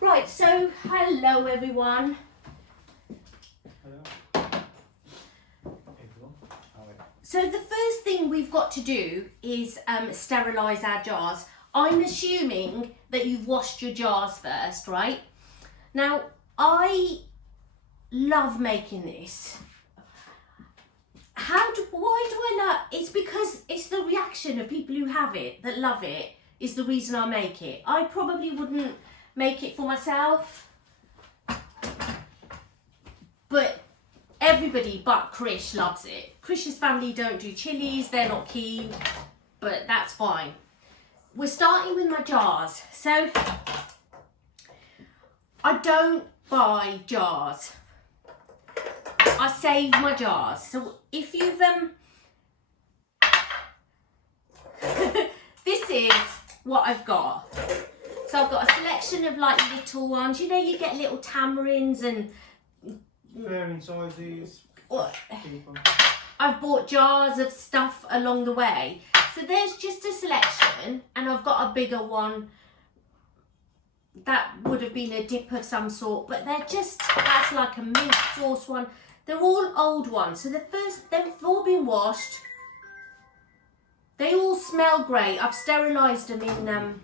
Right, so hello everyone. So the first thing we've got to do is sterilise our jars. I'm assuming that you've washed your jars first, right? Now, I love making this. Why do I love? It's because it's the reaction of people who have it, that love it, is the reason I make it. I probably wouldn't make it for myself, but everybody but Krish loves it. Krish's family don't do chilies, they're not keen, but that's fine. We're starting with my jars. So I don't buy jars. I save my jars. So if you've this is what I've got. So I've got a selection of like little ones. You know, you get little tamarins and varying sizes. I've bought jars of stuff along the way. So there's just a selection, and I've got a bigger one that would have been a dip of some sort, but that's like a mint sauce one. They're all old ones. So they've all been washed. They all smell great. I've sterilised them in,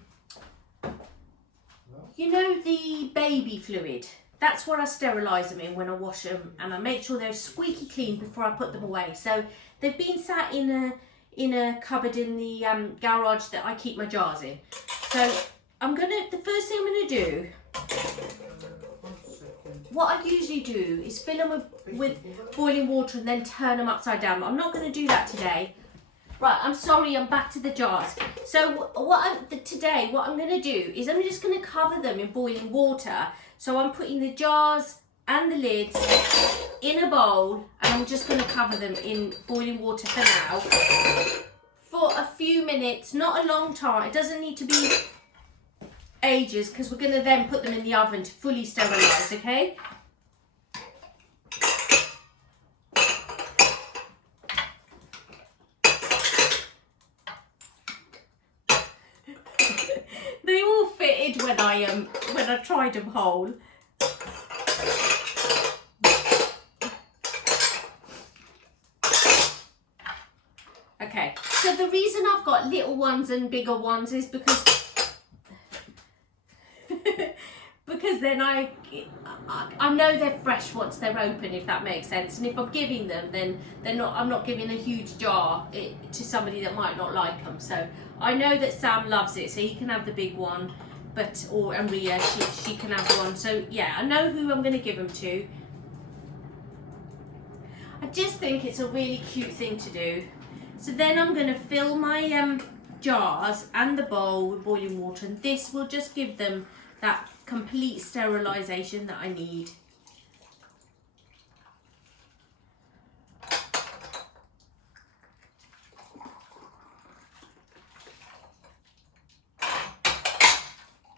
you know, the baby fluid. That's what I sterilise them in when I wash them, and I make sure they're squeaky clean before I put them away. So they've been sat in a cupboard in the garage that I keep my jars in. So the first thing I'm gonna do, what I usually do is fill them with boiling water and then turn them upside down. But I'm not gonna do that today. Right, I'm sorry, I'm back to the jars. So today, what I'm gonna do is I'm just gonna cover them in boiling water. So I'm putting the jars and the lids in a bowl, and I'm just gonna cover them in boiling water for now. For a few minutes, not a long time. It doesn't need to be ages, because we're gonna then put them in the oven to fully sterilise, okay? They all fitted when I tried them whole. Okay, so the reason I've got little ones and bigger ones is because then I know they're fresh once they're open, if that makes sense. And if I'm giving them, then I'm not giving a huge jar to somebody that might not like them. So I know that Sam loves it, so he can have the big one, and Ria, she can have one. So yeah, I know who I'm going to give them to. I just think it's a really cute thing to do. So then I'm going to fill my jars and the bowl with boiling water, and this will just give them that complete sterilisation that I need.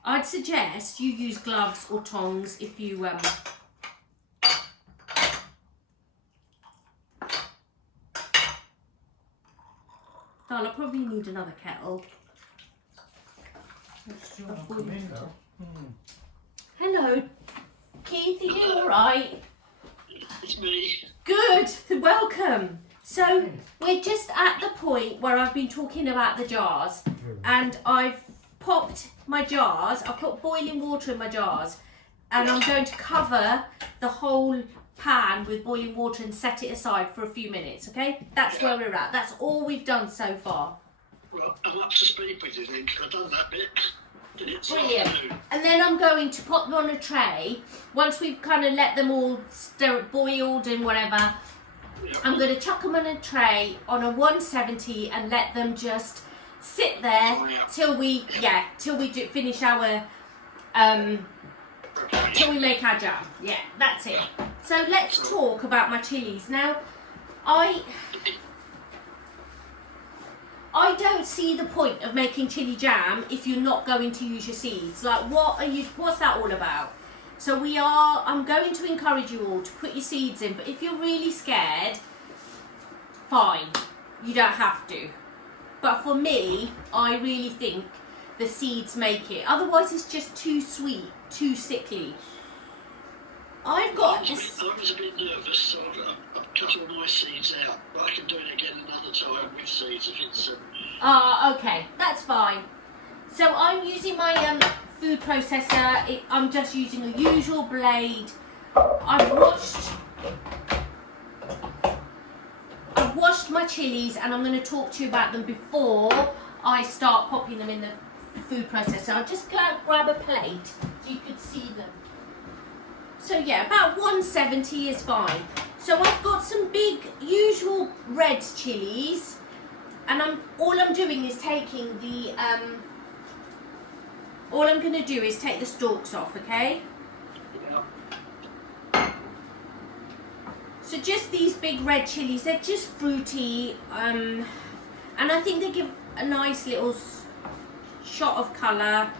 I'd suggest you use gloves or tongs if you I'll probably need another kettle. Hello, Keith, are you alright? It's me. Good, welcome. So we're just at the point where I've been talking about the jars, and I've popped my jars, I've put boiling water in my jars, and I'm going to cover the whole pan with boiling water and set it aside for a few minutes, okay? That's where we're at. That's all we've done so far. Well, I'm up to speed with you then, because I've done that bit. Brilliant. And then I'm going to put them on a tray. Once we've kind of let them all boiled and whatever, I'm going to chuck them on a tray on a 170 and let them just sit there till we finish our till we make our jam. Yeah, that's it. So let's talk about my chilies now. I don't see the point of making chili jam if you're not going to use your seeds. Like, what's that all about? So I'm going to encourage you all to put your seeds in, but if you're really scared, fine, you don't have to. But for me, I really think the seeds make it. Otherwise, it's just too sweet, too sickly. I've got this. I was a bit nervous, so I've cut all my seeds out. But I can do it again another time with seeds if it's. Okay, that's fine. So I'm using my food processor. I'm just using a usual blade. I've washed my chilies, and I'm going to talk to you about them before I start popping them in the food processor. I'll just grab a plate so you could see them. So yeah, about 170 is fine. So I've got some big usual red chilies, and all I'm doing is taking the all I'm going to do is take the stalks off, okay? So just these big red chilies, they're just fruity, and I think they give a nice little shot of colour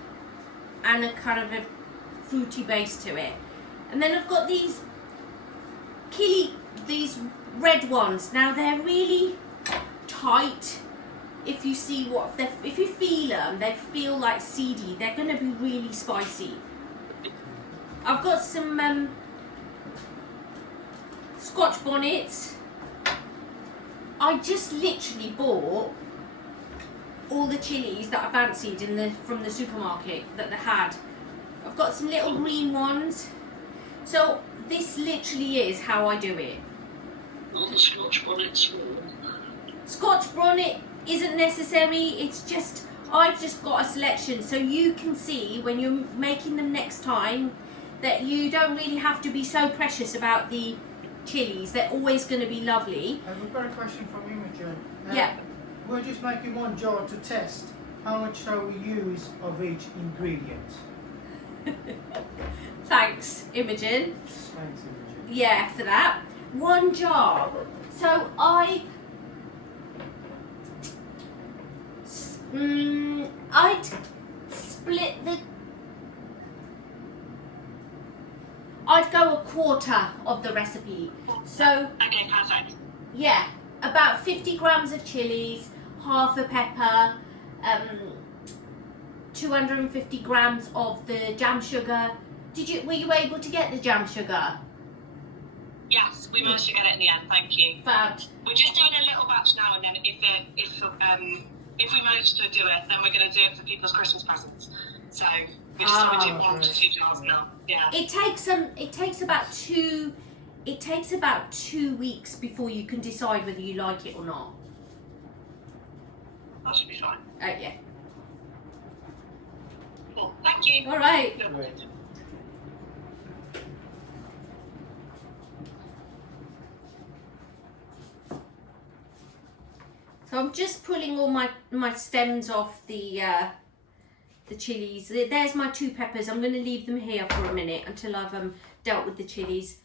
and a kind of a fruity base to it. And then I've got these red ones. Now they're really tight. If you feel them, they feel like seedy. They're going to be really spicy. I've got some Scotch bonnets. I just literally bought all the chilies that I fancied from the supermarket that they had. I've got some little green ones. So this literally is how I do it. All the Scotch bonnets. Scotch bonnet isn't necessary. It's just I've just got a selection, so you can see when you're making them next time that you don't really have to be so precious about the chilies. They're always going to be lovely. I've got a question from Imogen. Yeah. We're just making one jar to test how much shall we use of each ingredient. Thanks, Imogen. Thanks, Imogen. Yeah, for that. One jar. So I'd split I'd go a quarter of the recipe. So Okay, perfect. yeah, about 50 grams of chilies, half a pepper, 250 grams of the jam sugar. Were you able to get the jam sugar? Yes, we managed to get it in the end. Thank you. Fab. We're just doing a little batch now, and then if we manage to do it, then we're going to do it for people's Christmas presents. So we're just going to do 1 to 2 jars now. Yeah. It takes about 2 weeks before you can decide whether you like it or not. That should be fine. Yeah. Cool. Thank you. All right. Great. So I'm just pulling all my stems off the chilies. There's my 2 peppers. I'm going to leave them here for a minute until I've dealt with the chilies.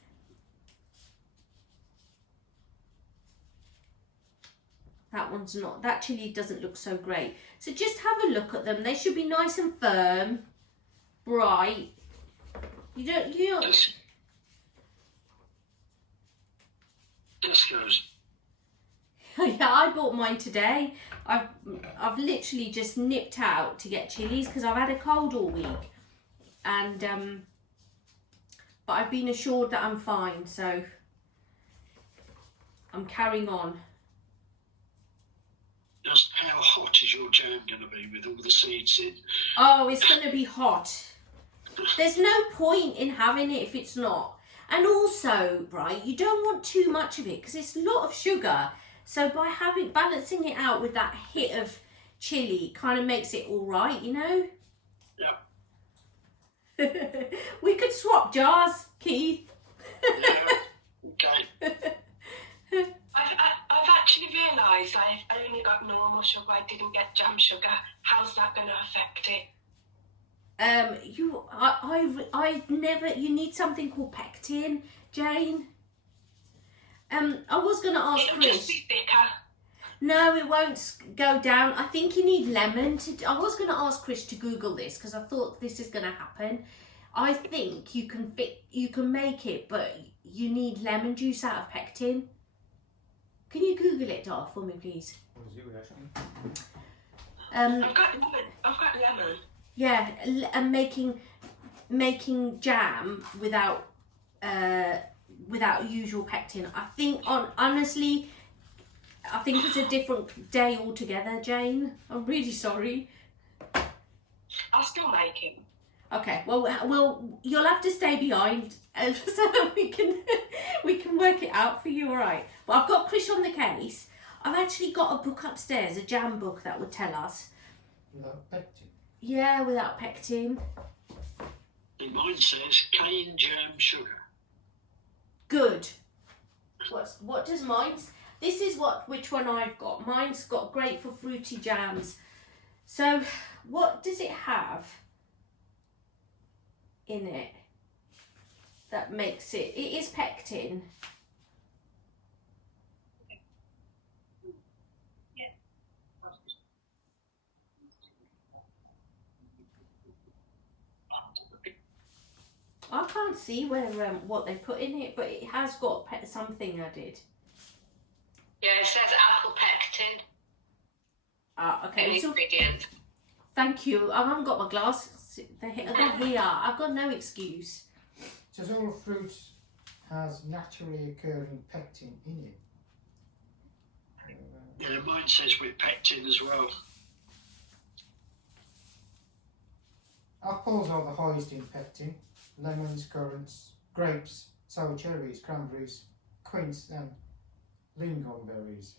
That chili doesn't look so great. So just have a look at them. They should be nice and firm, bright. You don't. Tesco's. Yeah, I bought mine today. I've literally just nipped out to get chilies because I've had a cold all week, and but I've been assured that I'm fine, so I'm carrying on. Just how hot is your jam going to be with all the seeds in? Oh, it's going to be hot. There's no point in having it if it's not. And also, right, you don't want too much of it because it's a lot of sugar. So by balancing it out with that hit of chili kind of makes it all right, you know? Yeah. We could swap jars, Keith. Yeah. Okay. I've actually realised I only got normal sugar. I didn't get jam sugar. How's that going to affect it? You need something called pectin, Jane. I was going to ask It'll Chris. just be thicker. No, it won't go down. I think you need lemon. I was going to ask Chris to Google this because I thought this is going to happen. I think you can make it, but you need lemon juice out of pectin. Can you Google it, Dar, for me, please? What was you asking? I've got lemon. Yeah, and making jam without usual pectin. I think honestly, I think it's a different day altogether, Jane. I'm really sorry. I'll still make it. Okay, well, you'll have to stay behind so that we can work it out for you, all right? But I've got Chris on the case. I've actually got a book upstairs, a jam book that would tell us. Without pectin. Yeah, without pectin. And mine says cane jam sugar. Good. What does mine? This is which one I've got. Mine's got great for fruity jams. So, what does it have in it that makes it? It is pectin. I can't see where what they put in it, but it has got something added. Yeah, it says apple pectin. Ah, okay. So, Ingredient. thank you. I haven't got my glasses. They're here. I've got no excuse. Says all fruit has naturally occurring pectin in it. Yeah, mine says with pectin as well. Apples are the highest in pectin. Lemons, currants, grapes, sour cherries, cranberries, quince and lingonberries.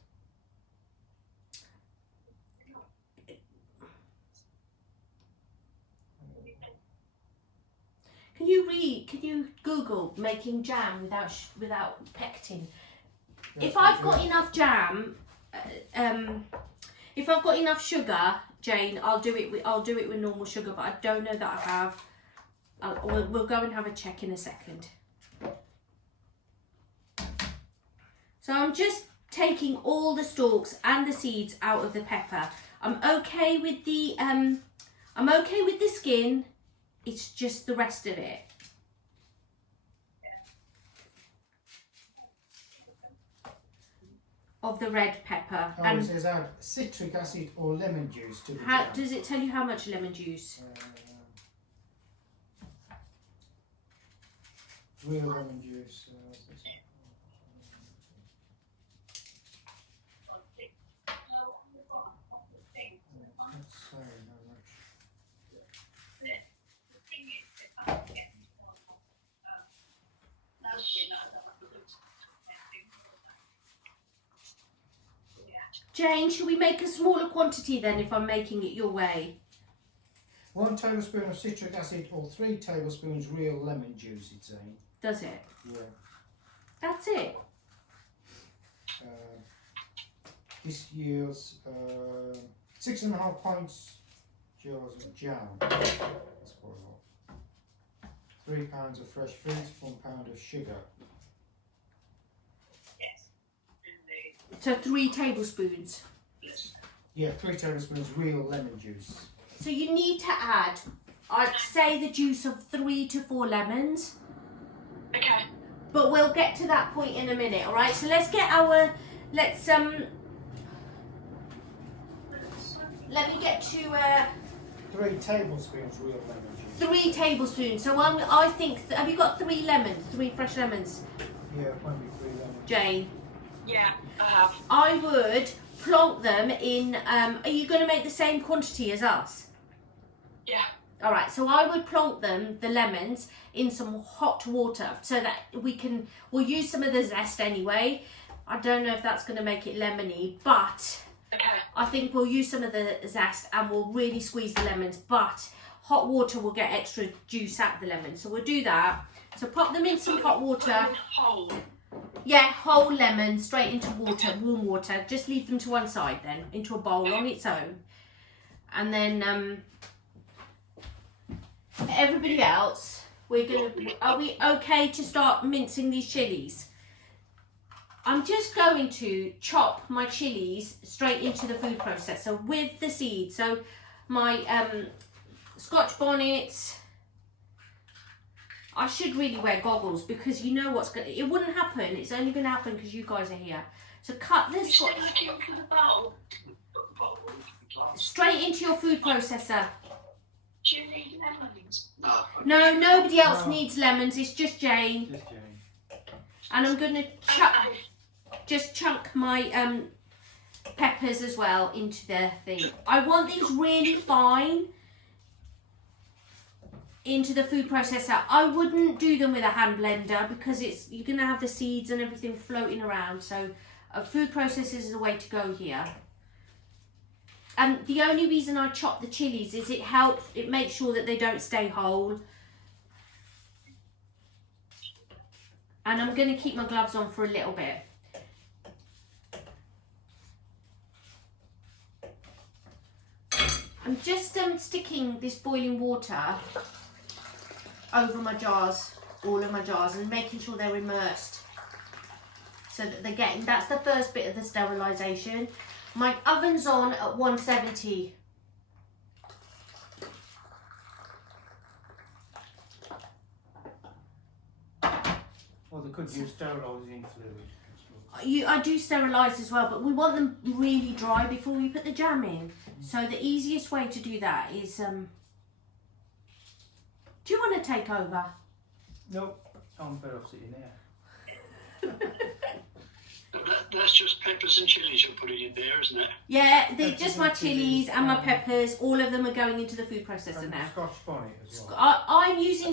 Can you Google making jam without pectin? If I've got enough jam, if I've got enough sugar, Jane, I'll do it with normal sugar. But I don't know that I have. We'll go and have a check in a second. So I'm just taking all the stalks and the seeds out of the pepper. I'm okay with the skin. It's just the rest of it. Of the red pepper. Oh, it says add citric acid or lemon juice to the How jam. does it tell you how much lemon juice? Real lemon juice. Let's say how much. Jane, should we make a smaller quantity then if I'm making it your way? 1 tablespoon of citric acid or 3 tablespoons real lemon juice, it's saying. Does it? Yeah. That's it. This yields 6.5 pints jars of jam. That's quite a lot. 3 pounds of fresh fruit, 1 pound of sugar. So 3 tablespoons. Yeah, 3 tablespoons real lemon juice. So you need to add, I'd say, the juice of 3 to 4 lemons. Okay. But we'll get to that point in a minute, all right? So let's get let me get to 3 tablespoons real lemon juice. 3 tablespoons. So I think, have you got 3 lemons, 3 fresh lemons, Yeah, maybe 3 lemons. Jane? Yeah, I have. I would plonk them in, are you going to make the same quantity as us? Yeah. All right, so I would plonk the lemons in some hot water so that we'll use some of the zest anyway. I don't know if that's going to make it lemony, but Okay. I think we'll use some of the zest and we'll really squeeze the lemons, but hot water will get extra juice out of the lemons. So we'll do that. So pop them in some hot water. Whole. Yeah, whole lemon straight into water, warm water. Just leave them to one side then, into a bowl on its own. And then everybody else, are we okay to start mincing these chilies? I'm just going to chop my chilies straight into the food processor with the seeds. So my Scotch bonnets. I should really wear goggles because you know what's going to... It wouldn't happen. It's only going to happen because you guys are here. So cut this straight into your food processor. No, nobody else No. needs lemons. It's just Jane. Just Jane. And I'm gonna just chunk my peppers as well into the thing. I want these really fine into the food processor. I wouldn't do them with a hand blender because you're gonna have the seeds and everything floating around. So a food processor is the way to go here. And the only reason I chop the chilies is it makes sure that they don't stay whole. And I'm going to keep my gloves on for a little bit. I'm just sticking this boiling water over my jars, all of my jars, and making sure they're immersed. So that they're getting, that's the first bit of the sterilisation. My oven's on at 170. Well, they could use sterilising fluid. I do sterilise as well, but we want them really dry before we put the jam in. So the easiest way to do that is, do you want to take over? Nope, I'm better off sitting there. That's just peppers and chilies you're putting in there, isn't it? Yeah, Peppers just my and chilies chilies, and my peppers. All of them are going into the food processor And now. Scotch bonnet as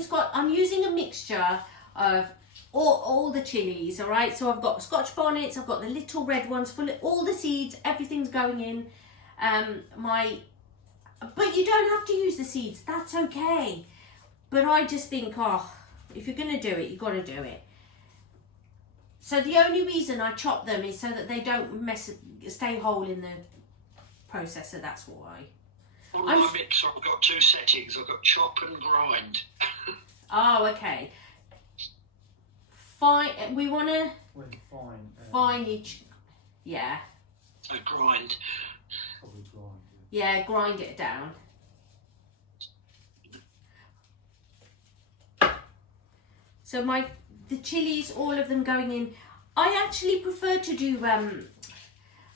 well. I'm using a mixture of all the chilies. All right, so I've got Scotch bonnets. I've got the little red ones full of all the seeds. Everything's going in. But you don't have to use the seeds. That's okay. But I just think, if you're gonna do it, you got to do it. So the only reason I chop them is so that they don't stay whole in the processor. That's why. On my mixer, I've got two settings. I've got chop and grind. Oh, okay. Fine. We want to Well, fine. finely, yeah, So grind. Probably grind. yeah, grind it down. So the chilies, all of them going in. I actually prefer to do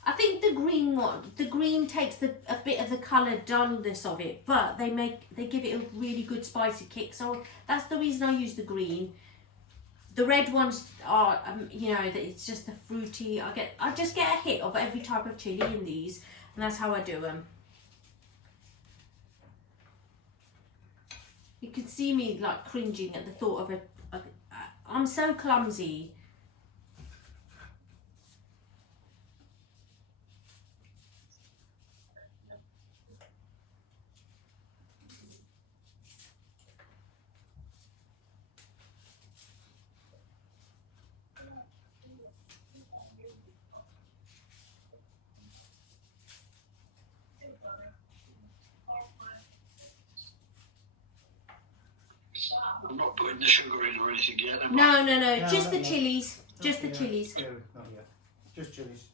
I think the green one. The green takes a bit of the colour dullness of it, but they give it a really good spicy kick. So that's the reason I use the green. The red ones are, it's just the fruity. I just get a hit of every type of chili in these, and that's how I do them. You can see me like cringing at the thought of I'm so clumsy. I'm not putting the sugar in or anything yet. am I? No, No, just the not yet. chilies. Just the Not yet. chilies. Yeah, not yet. Just chilies.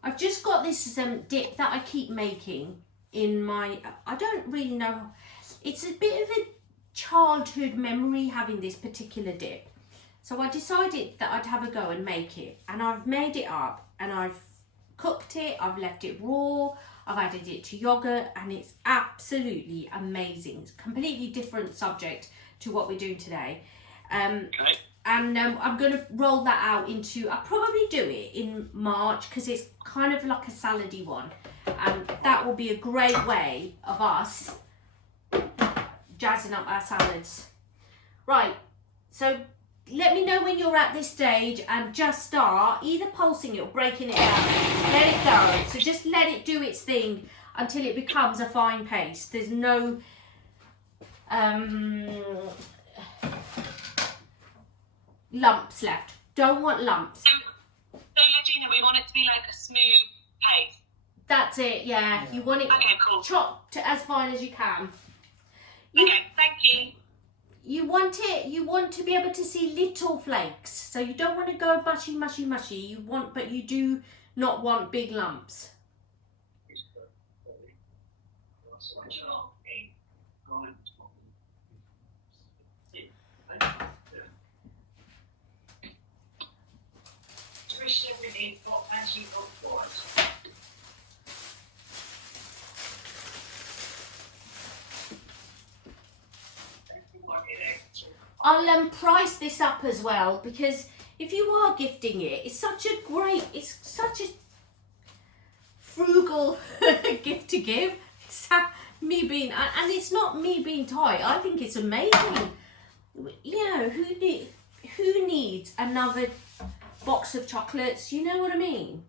I've just got this dip that I keep making in my, I don't really know, it's a bit of a childhood memory having this particular dip. So I decided that I'd have a go and make it, and I've made it up and I've cooked it, I've left it raw, I've added it to yogurt, and it's absolutely amazing. It's a completely different subject to what we're doing today. Okay. And I'm going to roll that out into, I'll probably do it in March because it's kind of like a salady one. And that will be a great way of us jazzing up our salads. Right, so let me know when you're at this stage and just start either pulsing it or breaking it down. Let it go. So just let it do its thing until it becomes a fine paste. There's no... lumps left. Don't want lumps. So Legina, we want it to be like a smooth paste. That's it, yeah. Yeah. You want it Okay, cool. chopped as fine as you can. Okay, thank you. You want to be able to see little flakes. So you don't want to go mushy. But you do not want big lumps. I'll price this up as well, because if you are gifting it, it's such a frugal gift to give. It's me being, and it's not me being tight. I think it's amazing. You know, who needs another box of chocolates? You know what I mean?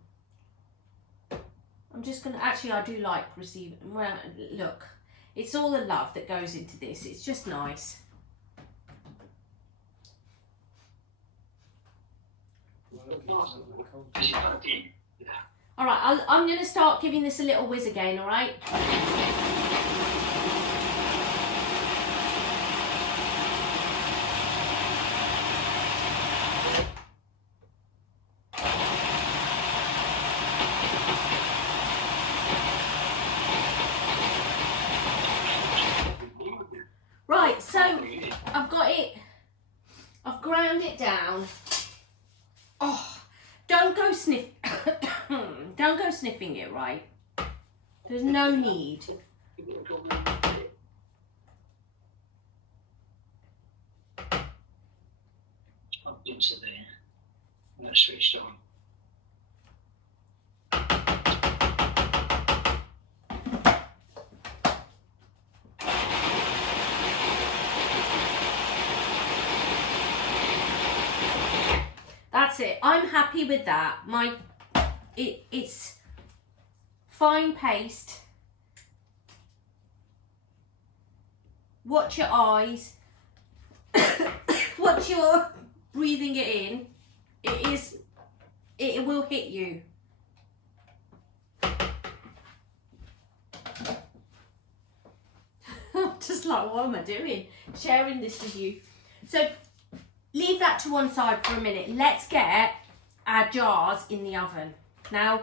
I'm just gonna, actually I do like receiving, well, look, it's all the love that goes into this. It's just nice. All right, I'm going to start giving this a little whiz again, all right? Right, so I've ground it down. Oh, don't go sniffing it, right? There's no need. Up into there. And that's switched on. That's it. I'm happy with that. It's fine paste. Watch your eyes. Watch your breathing it in. It will hit you. I'm just like, what am I doing? Sharing this with you. So leave that to one side for a minute. Let's get our jars in the oven. Now,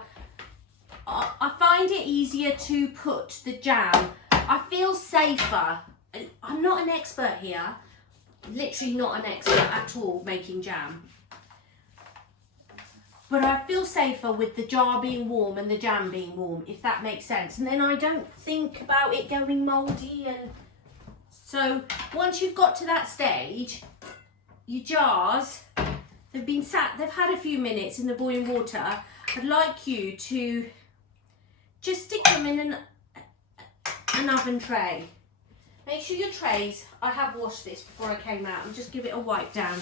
I find it easier to put the jam. I feel safer. I'm not an expert here. Literally not an expert at all making jam. But I feel safer with the jar being warm and the jam being warm, if that makes sense. And then I don't think about it going mouldy. And so once you've got to that stage, your jars, they've had a few minutes in the boiling water. I'd like you to just stick them in an oven tray. Make sure your trays, I have washed this before I came out, and just give it a wipe down.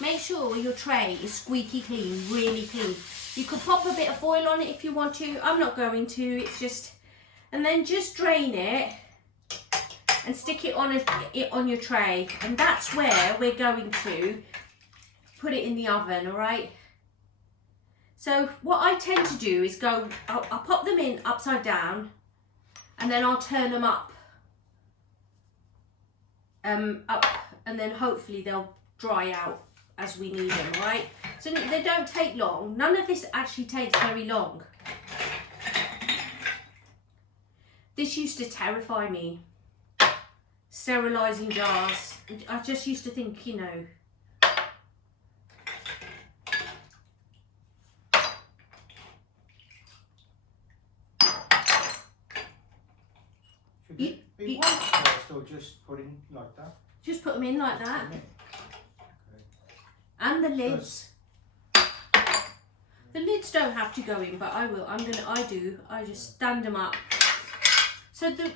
Make sure your tray is squeaky clean, really clean. You could pop a bit of foil on it if you want to. I'm not going to, it's just, and then just drain it and stick it on your tray, and that's where we're going to put it in the oven. All right, so what I tend to do is I'll pop them in upside down, and then I'll turn them up, and then hopefully they'll dry out as we need them. All right, so they don't take long. None of this actually takes very long. This used to terrify me, sterilising jars. I just used to think, you know, should it be white first, or just put in like that? Just put them in like that. Okay. And the lids. The lids don't have to go in, but I will. I just stand them up. So the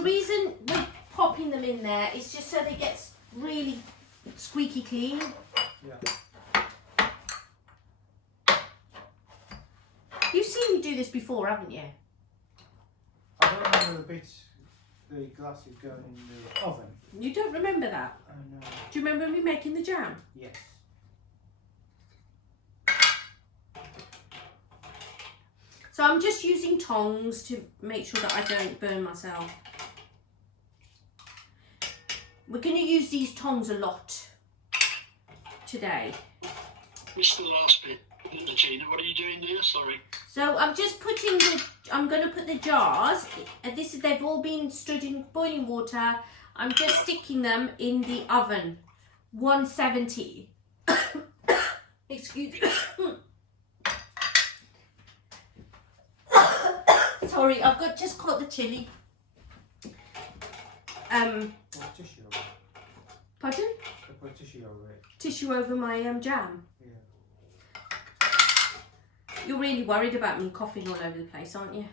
reason we're popping them in there is just so they get really squeaky clean. Yeah. You've seen me do this before, haven't you? I don't remember the glasses going in the oven. You don't remember that? I know. Do you remember me making the jam? Yes. So I'm just using tongs to make sure that I don't burn myself. We're going to use these tongs a lot today. What's the last bit? Gina, what are you doing there? Sorry. So I'm just I'm going to put the jars, and they've all been stood in boiling water. I'm just sticking them in the oven, 170. Excuse me. Sorry, I've just caught the chili. Tissue over it. Pardon? I put tissue over it. Tissue over my jam. Yeah. You're really worried about me coughing all over the place, aren't you?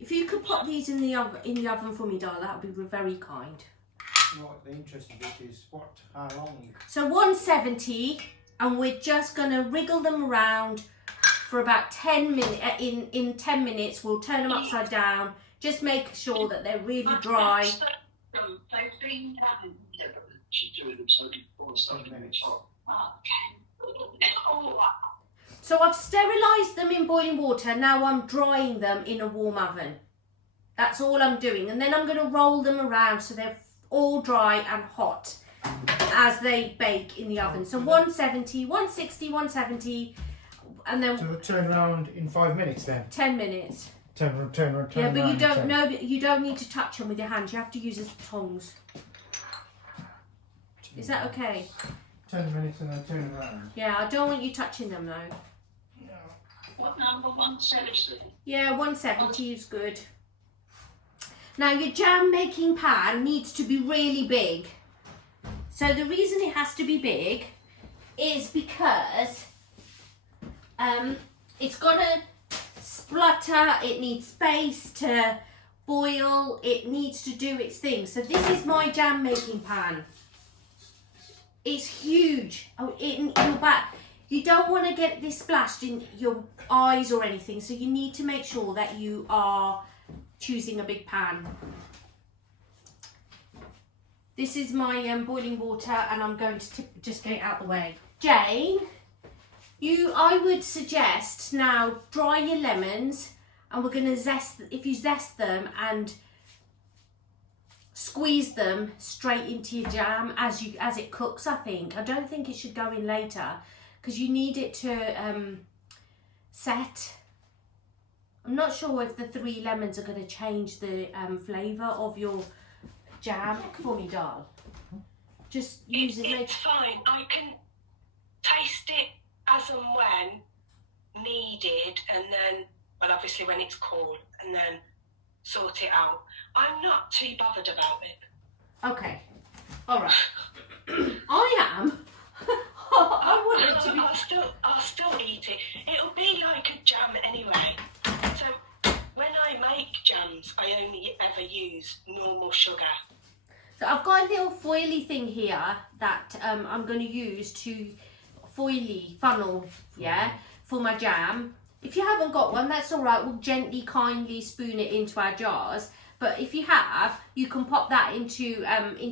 If you could put these in the oven for me, darling, that would be very kind. What the interesting bit is how long? So 170, and we're just going to wriggle them around for about 10 minutes. In 10 minutes, we'll turn them upside down. Just make sure that they're really dry. They've been done. Yeah, but she's doing them so before the 7 minutes. So I've sterilised them in boiling water. Now I'm drying them in a warm oven. That's all I'm doing. And then I'm going to roll them around so they're all dry and hot as they bake in the oven. So 170, 160, 170, and then... So turn around in 5 minutes then? 10 minutes. Turn around. Yeah, but you don't need to touch them with your hands. You have to use your tongs. Is that okay? 10 minutes and then turn around. Yeah, I don't want you touching them though. No. What number? 170? Yeah, 170 is good. Now your jam making pan needs to be really big. So the reason it has to be big is because it's got to splutter, it needs space to boil, it needs to do its thing. So this is my jam making pan. It's huge. Oh, in your back. You don't want to get this splashed in your eyes or anything, so you need to make sure that you are choosing a big pan. This is my boiling water, and I'm going to just get it out of the way. Jane, I would suggest now dry your lemons, and we're going to zest them and squeeze them straight into your jam as it cooks. I don't think it should go in later because you need it to set. I'm not sure if the 3 lemons are going to change the flavour of your jam. For me, doll. Just use it. It's fine. I can taste it as and when needed, and then, well, obviously when it's cold, and then sort it out. I'm not too bothered about it. Okay. All right. I am. I want it to be. I'll still eat it. It'll be like a jam anyway. So when I make jams, I only ever use normal sugar. So I've got a little foily thing here that I'm going to use to funnel, yeah, for my jam. If you haven't got one, that's all right. We'll gently, kindly spoon it into our jars. But if you have, you can pop that into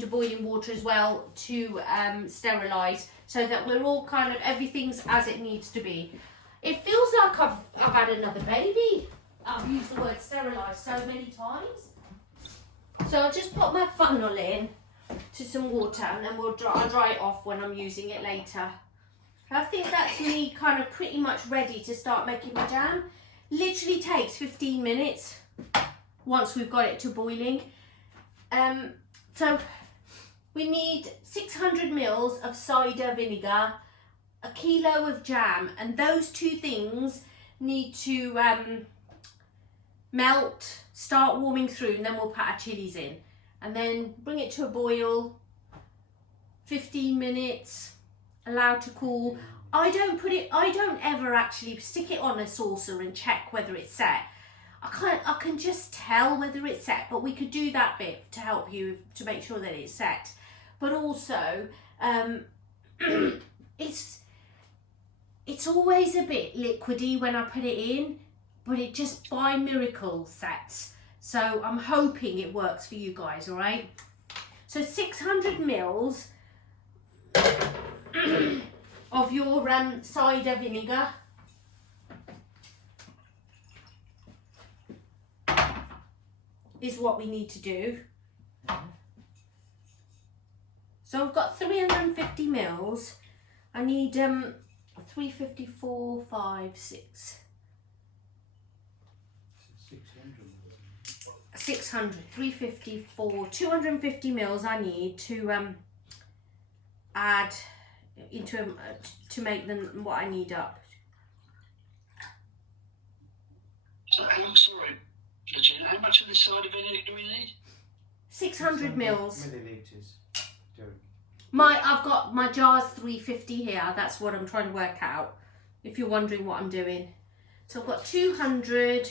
boiling water as well to sterilise, so that we're all kind of, everything's as it needs to be. It feels like I've had another baby. I've used the word sterilise so many times. So I'll just put my funnel in to some water, and then I'll dry it off when I'm using it later. I think that's me kind of pretty much ready to start making my jam. Literally takes 15 minutes once we've got it to boiling. So we need 600 mils of cider vinegar, a kilo of jam, and those 2 things need to melt, start warming through, and then we'll put our chilies in. And then bring it to a boil, 15 minutes. Allowed to cool. I don't ever actually stick it on a saucer and check whether it's set. I can just tell whether it's set, but we could do that bit to help you to make sure that it's set. But also, it's always a bit liquidy when I put it in, but it just by miracle sets. So I'm hoping it works for you guys, all right? So 600 mils of your cider vinegar. Is what we need to do. So I've got 350 mils, I need 354, 5, 6. 600, 354, 250 mils I need to add into to make them what I need up. So, I'm sorry, Regina, how much of this cider vinegar do we need? 600 mils. Millilitres. I've got my jar's 350 here. That's what I'm trying to work out. If you're wondering what I'm doing, so I've got 200.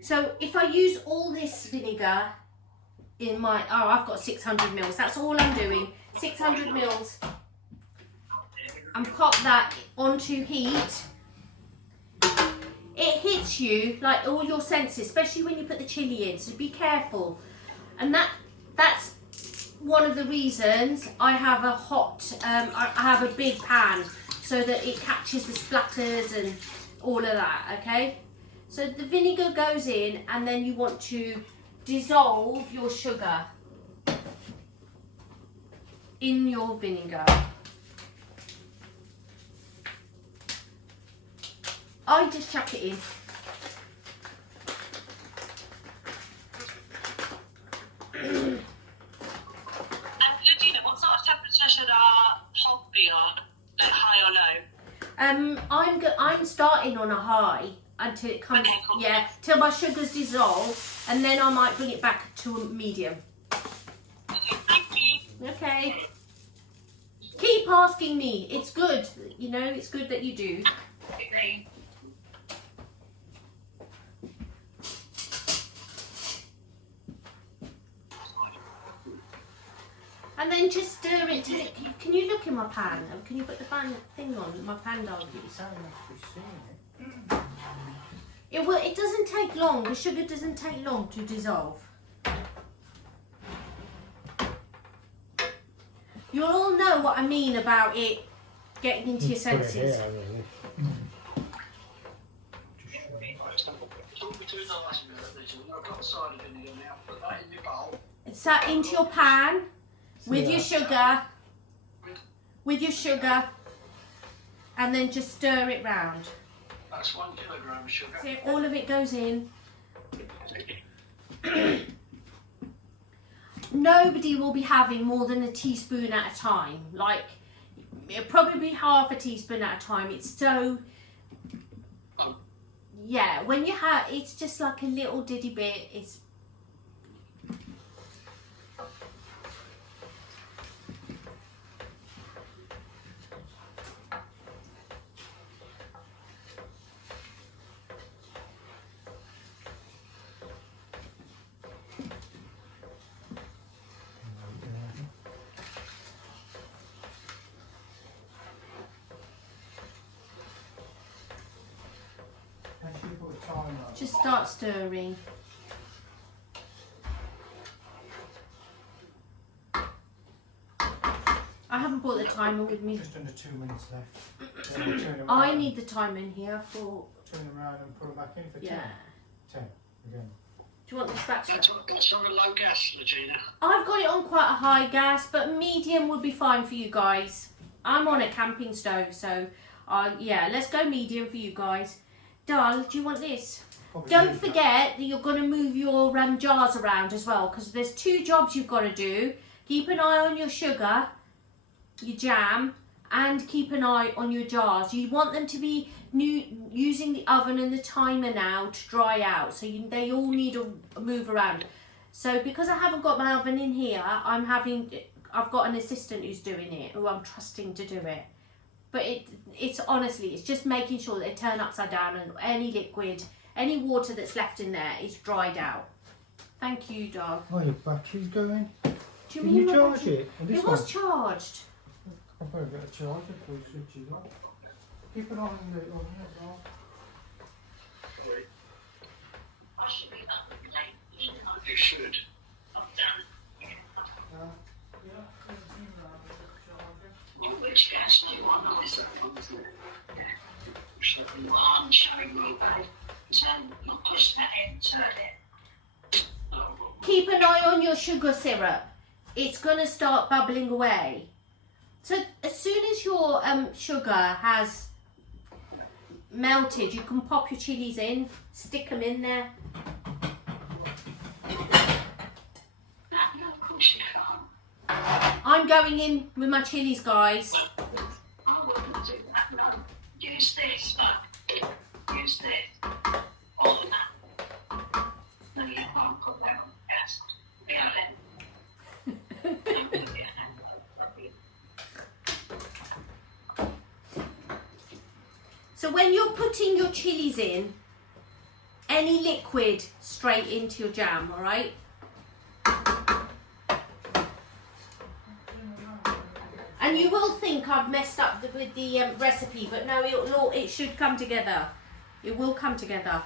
So if I use all this vinegar in my, I've got 600 mils. That's all I'm doing. 600 mils. And pop that onto heat. It hits you like all your senses, especially when you put the chili in. So be careful. And that's one of the reasons I have a hot, I have a big pan so that it catches the splatters and all of that. Okay. So the vinegar goes in, and then you want to dissolve your sugar in your vinegar. I just chuck it in. Regina, what sort of temperature should our hob be on? High or low? I'm starting on a high until it comes, Okay, cool. yeah, till my sugars dissolve, and then I might bring it back to a medium. Thank you. Okay. Keep asking me. It's good. You know, it's good that you do. Okay. And then just stir it till it. Can you look in my pan? Can you put the pan thing on my pan down, please? It doesn't take long. The sugar doesn't take long to dissolve. You'll all know what I mean about it getting into your senses. It's that into your pan with your sugar, and then just stir it round. That's 1 kilogram of sugar. So all of it goes in. Nobody will be having more than a teaspoon at a time. Like, it'll probably be half a teaspoon at a time. It's so, yeah, when you have, it's just like a little diddy bit. It's just start stirring. I haven't brought the timer with me. Just under 2 minutes left. Then turn them I around, need the timer in here for, turn them around and put them back in for 10. yeah. 10 again. Do you want the spatula? That's on a low gas, Regina. I've got it on quite a high gas, but medium would be fine for you guys. I'm on a camping stove, so yeah, let's go medium for you guys. Darl, do you want this? Probably Don't leave that. forget that you're going to move your jars around as well, because there's 2 jobs you've got to do. Keep an eye on your sugar, your jam, and keep an eye on your jars. You want them to be using the oven and the timer now to dry out, so they all need to move around. So because I haven't got my oven in here, I've got an assistant who's doing it, who I'm trusting to do it. But it's honestly, it's just making sure that they turn upside down and any liquid, any water that's left in there is dried out. Thank you, dog. Oh, your battery's going. Do you Can mean you my charge battery? it? And this It was one? charged. I've got to get a charger before you switch it off. Keep it on the oven as well. You should. Uh, actually one of this, wasn't it? Yeah. Well, I'm showing you, babe. Turn, not push that in, turn it. Keep an eye on your sugar syrup. It's going to start bubbling away. So as soon as your sugar has melted, you can pop your chilies in, stick them in there. No, of course you can't. I'm going in with my chilies, guys. I wouldn't do that, no. Use this, look. Use this. All of that. No, you can't put that on the gas. So when you're putting your chilies in, any liquid straight into your jam, all right? And you will think I've messed up with the recipe, but no, it should come together. It will come together.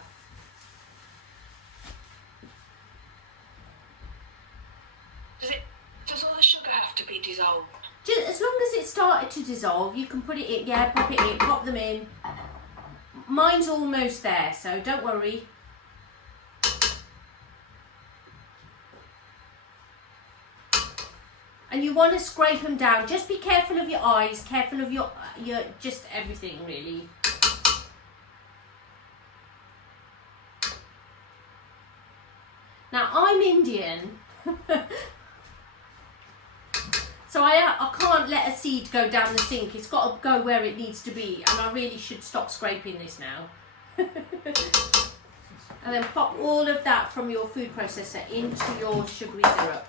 Does all the sugar have to be dissolved? Just as long as it started to dissolve, you can put it in. Yeah, pop it in, pop them in. Mine's almost there, so don't worry. And you want to scrape them down. Just be careful of your eyes, careful of your just everything really. Now I'm Indian, so I can't let a seed go down the sink. It's got to go where it needs to be, and I really should stop scraping this now. And then pop all of that from your food processor into your sugary syrup.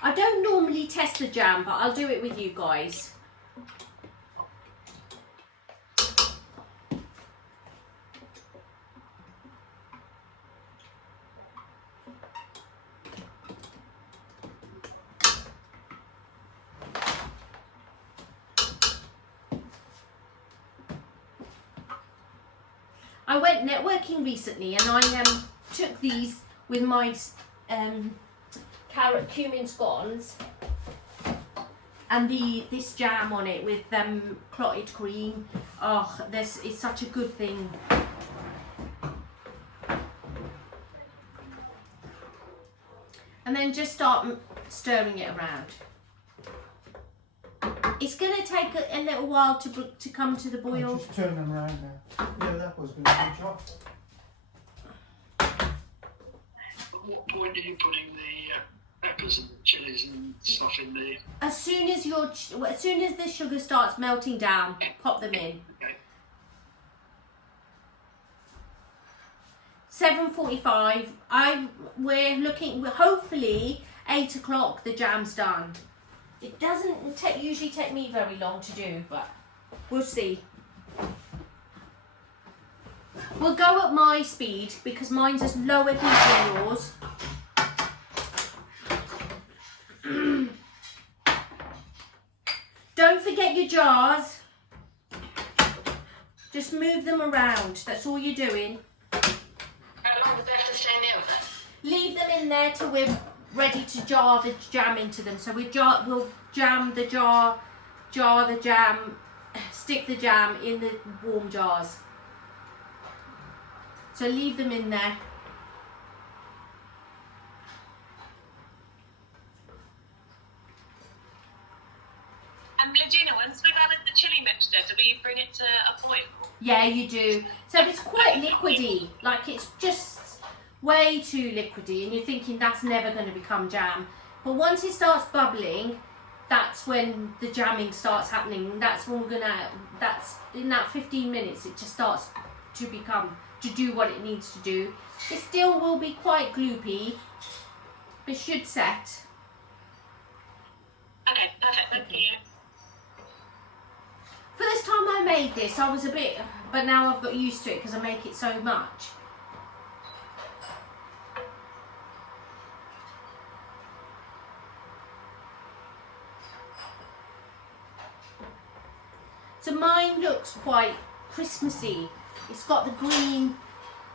I don't normally test the jam, but I'll do it with you guys. I went networking recently and I took these with my carrot cumin scones and this jam on it with clotted cream. Oh, it's such a good thing. And then just start stirring it around. It's going to take a little while to come to the boil. Just turn them around now. Yeah, that was going to be off. At what point are you putting the peppers and chilies and stuff in there? As soon as the sugar starts melting down, pop them in. Okay. 7:45. We're looking. Hopefully 8 o'clock. The jam's done. It doesn't usually take me very long to do, but we'll see. We'll go at my speed because mine's as lower heat than yours. Don't forget your jars. Just move them around. That's all you're doing. How long do they have to stay near it? Leave them in there till we're ready to jar the jam into them. So we'll jam the jar the jam, stick the jam in the warm jars. So leave them in there. And Regina, once we've added the chili mixture, do we bring it to a boil? Yeah, you do. So it's quite liquidy, like it's just way too liquidy, and you're thinking that's never going to become jam. But once it starts bubbling, that's when the jamming starts happening. That's when that's in that 15 minutes, it just starts to do what it needs to do. It still will be quite gloopy, but should set. Okay, perfect, thank you. For this time I made this, I was a bit, but now I've got used to it because I make it so much. So mine looks quite Christmassy. It's got the green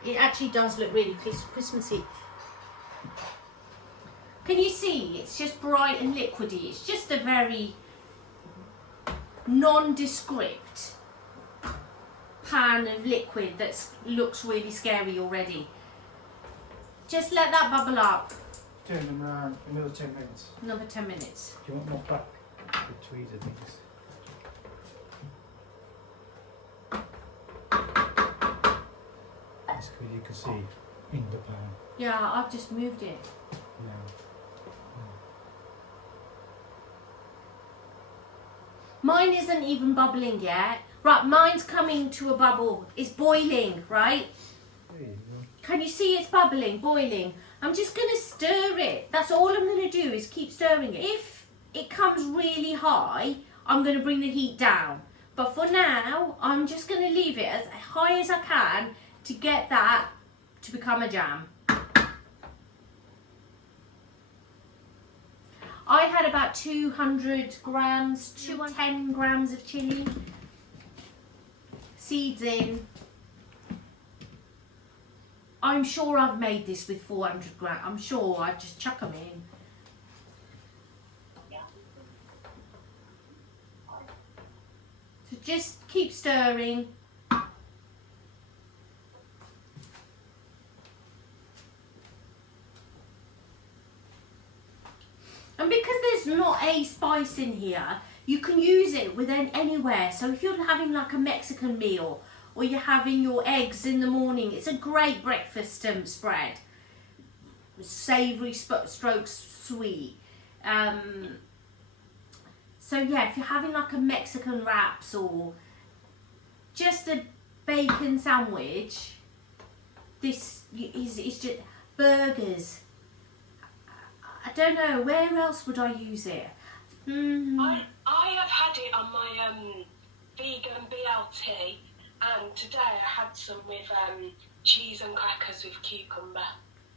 It actually does look really Christmassy. Can you see? It's just bright and liquidy. It's just a very nondescript pan of liquid that looks really scary already. Just let that bubble up. Turn them around another 10 minutes. Another 10 minutes. Do you want more back? The tweezer things. That's good, you can see in the pan Yeah, I've just moved it. now. Mine isn't even bubbling yet. Right, mine's coming to a bubble. It's boiling, right? There you go. Can you see it's bubbling, boiling? I'm just going to stir it. That's all I'm going to do is keep stirring it. If it comes really high, I'm going to bring the heat down. But for now, I'm just going to leave it as high as I can to get that to become a jam. I had about 200 grams, 210 grams of chilli. Seeds in. I'm sure I've made this with 400 grams. I'm sure I just chuck them in. So just keep stirring. And because there's not a spice in here, you can use it within anywhere. So if you're having like a Mexican meal, or you're having your eggs in the morning, it's a great breakfast spread. Savoury strokes sweet. So yeah, if you're having like a Mexican wraps or just a bacon sandwich, this is just burgers. I don't know, where else would I use it? I have had it on my vegan BLT, and today I had some with cheese and crackers with cucumber.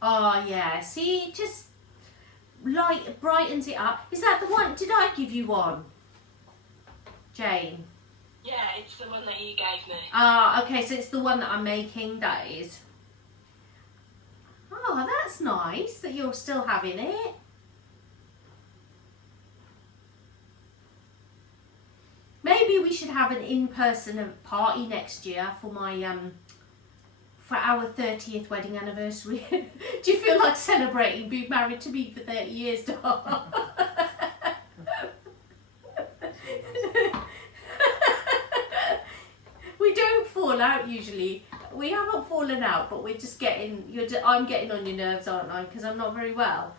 Oh yeah, see, it just brightens it up. Is that the one? Did I give you one, Jane? Yeah, it's the one that you gave me. Ah, okay, so it's the one that I'm making, that is. Oh, that's nice that you're still having it. Maybe we should have an in-person party next year for my for our 30th wedding anniversary. Do you feel like celebrating being married to me for 30 years, Dar? We don't fall out usually. We haven't fallen out, but we're just getting. I'm getting on your nerves, aren't I? Because I'm not very well.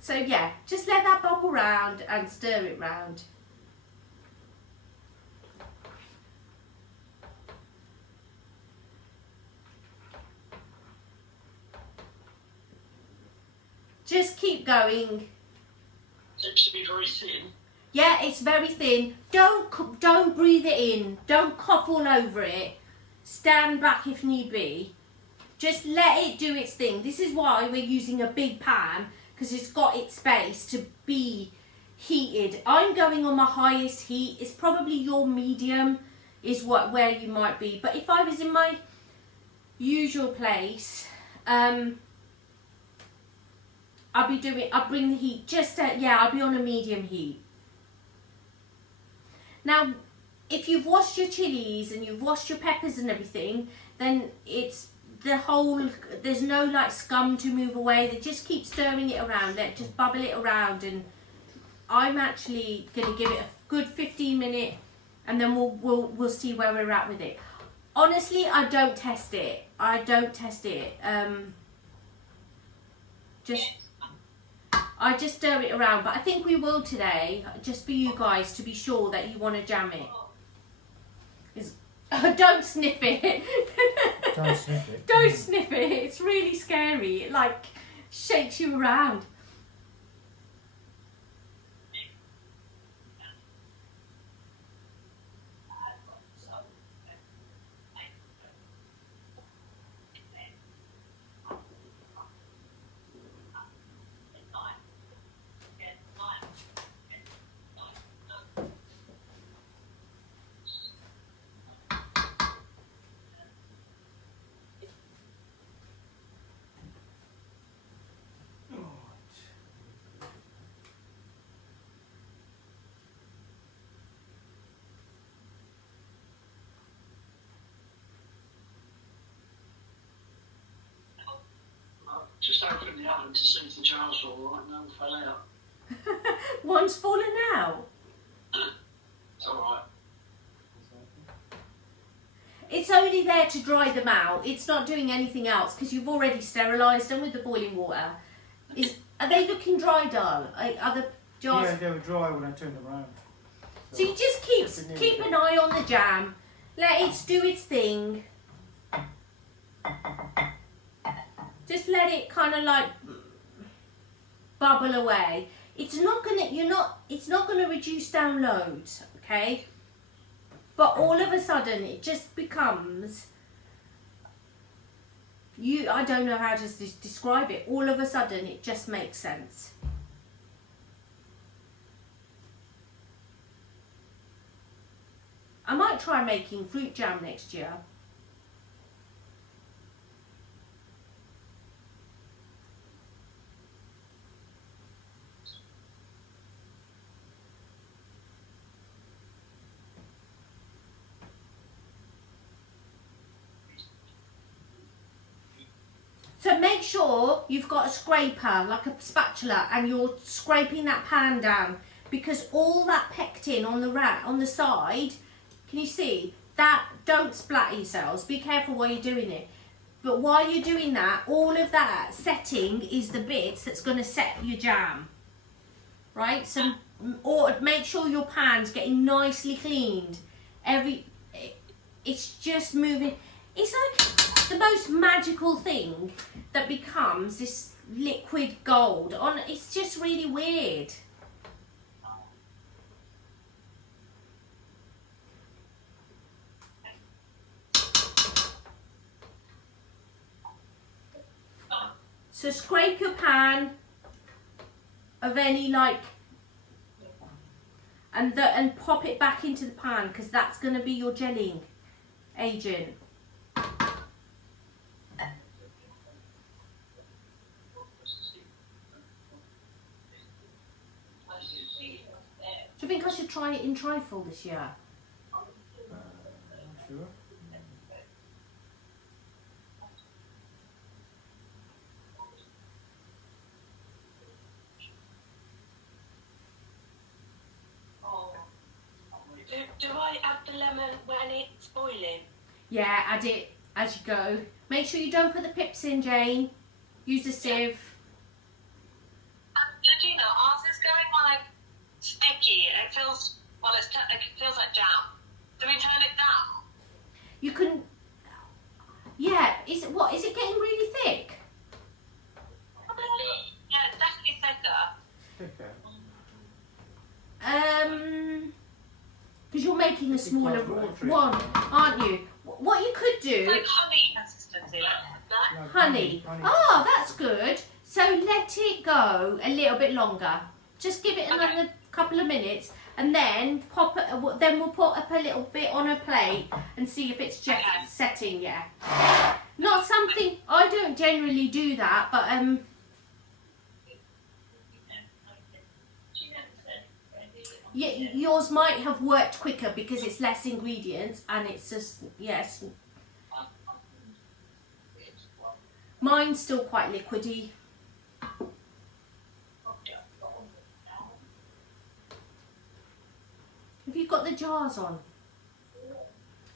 So yeah, just let that bubble round and stir it round. Just keep going. Seems to be very thin. Yeah, it's very thin. Don't breathe it in. Don't cough all over it. Stand back if need be. Just let it do its thing. This is why we're using a big pan, because it's got its space to be heated. I'm going on my highest heat. It's probably your medium is where you might be. But if I was in my usual place, I'd bring the heat just at, yeah, I'd be on a medium heat. Now, if you've washed your chilies and you've washed your peppers and everything, then it's there's no like scum to move away. They just keep stirring it around, just bubble it around, and I'm actually going to give it a good 15 minute, and then we'll see where we're at with it. Honestly, I don't test it. I just stir it around, but I think we will today, just for you guys to be sure that you want to jam it. Don't sniff it. Don't sniff it. Don't sniff it. It's really scary. It like shakes you around. opened the oven to see if the jars were all right and none fell out. One's fallen out. It's alright. It's only there to dry them out. It's not doing anything else because you've already sterilised them with the boiling water. Are they looking dry, Darl? Are the jars? Yeah, they were dry when I turned them around. So you just keep an eye on the jam. Let it do its thing. Just let it kind of like bubble away. It's not gonna reduce down loads, okay? But all of a sudden it just becomes I don't know how to describe it. All of a sudden it just makes sense. I might try making fruit jam next year. So make sure you've got a scraper, like a spatula, and you're scraping that pan down, because all that pectin on the side, can you see that? Don't splatter yourselves. Be careful while you're doing it. But while you're doing that, all of that setting is the bits that's going to set your jam, right? So, or make sure your pan's getting nicely cleaned. It's just moving. It's like the most magical thing that becomes this liquid gold. It's just really weird. So scrape your pan of any and pop it back into the pan, because that's going to be your gelling agent. Do you think I should try it in trifle this year? Sure. Do I add the lemon when it's boiling? Yeah, add it as you go. Make sure you don't put the pips in, Jane. Use a sieve. Regina, ours is going like sticky. It feels it feels like jam. Do we turn it down? You can. Yeah. Is it getting really thick? Yeah, it's definitely thicker. Okay. Because you're making a smaller quite one, aren't you? What you could It's do, like honey consistency, like that. Like honey. honey. Oh, that's good. So let it go a little bit longer. Just give it another couple of minutes, and then then we'll put up a little bit on a plate and see if it's just setting. Yeah. Not something I don't generally do that, but yeah, yours might have worked quicker because it's less ingredients and it's just, yes. Mine's still quite liquidy. Have you got the jars on?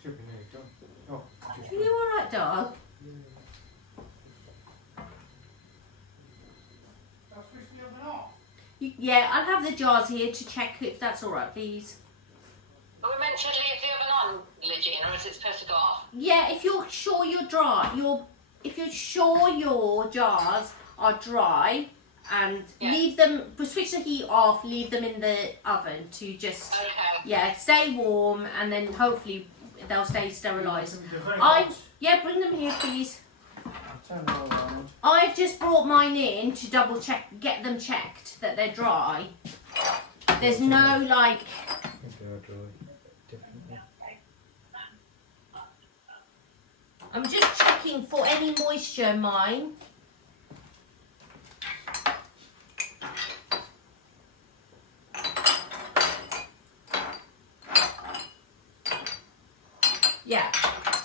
Should be nearly done. Oh, just Are you alright, Darl? I'll switch the oven off. Yeah, I'll have the jars here to check if that's alright, please. Are we meant to leave the oven on, Regina, or is it supposed to go off? Yeah, if you're sure you're dry, if you're sure your jars are dry, and leave them, switch the heat off, leave them in the oven to just, stay warm, and then hopefully they'll stay sterilised. Yeah, bring them here, please. Turn it all around. I've just brought mine in to double check, get them checked that they're dry. There's no like. I'm just checking for any moisture in mine. Yeah.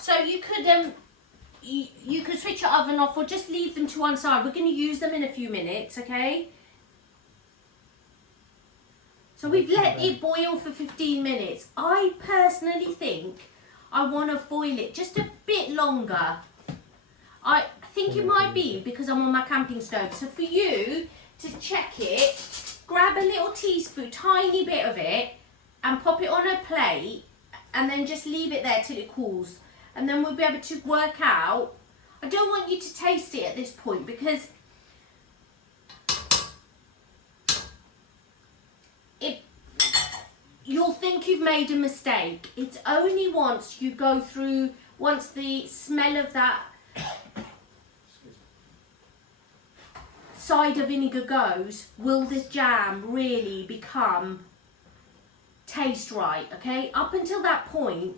So you could you can switch your oven off or just leave them to one side. We're going to use them in a few minutes, okay? So we've let it boil for 15 minutes. I personally think I want to boil it just a bit longer. I think it might be because I'm on my camping stove. So for you to check it, grab a little teaspoon, tiny bit of it, and pop it on a plate, and then just leave it there till it cools. And then we'll be able to work out. I don't want you to taste it at this point because you'll think you've made a mistake. It's only once you go through, once the smell of that cider vinegar goes, will the jam really taste right, okay? Up until that point,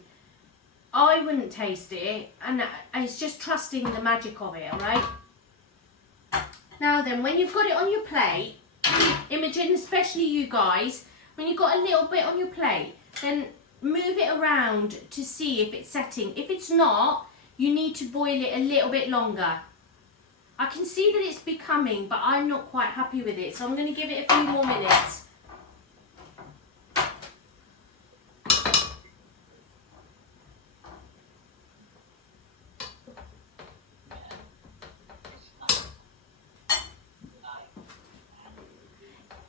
I wouldn't taste it, and it's just trusting the magic of it, alright? Now then, when you've got it on your plate, Imogen, especially you guys, when you've got a little bit on your plate, then move it around to see if it's setting. If it's not, you need to boil it a little bit longer. I can see that it's becoming, but I'm not quite happy with it, so I'm going to give it a few more minutes.